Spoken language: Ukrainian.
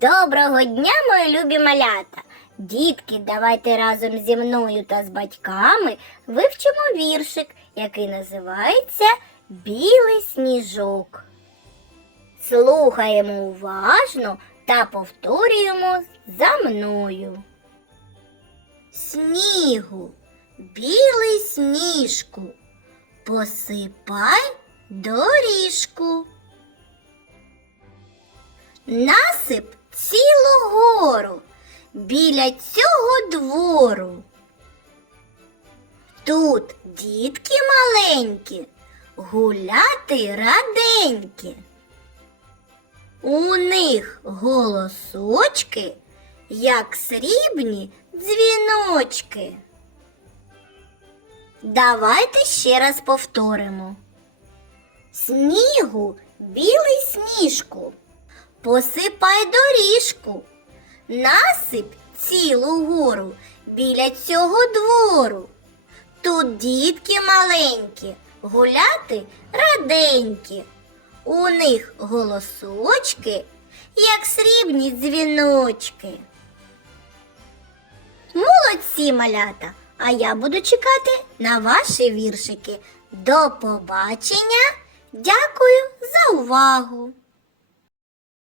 Доброго дня, мої любі малята! Дітки, давайте разом зі мною та з батьками вивчимо віршик, який називається Білий сніжок. Слухаємо уважно та повторюємо за мною. Снігу, білий сніжку, посипай доріжку. Насип гору біля цього двору. Тут дітки маленькі, гуляти раденькі. У них голосочки, як срібні дзвіночки. Давайте ще раз повторимо. Снігу білий сніжку, посипай доріжку, насип цілу гору біля цього двору. Тут дітки маленькі, гуляти раденькі. У них голосочки, як срібні дзвіночки. Молодці малята! А я буду чекати на ваші віршики. До побачення! Дякую за увагу!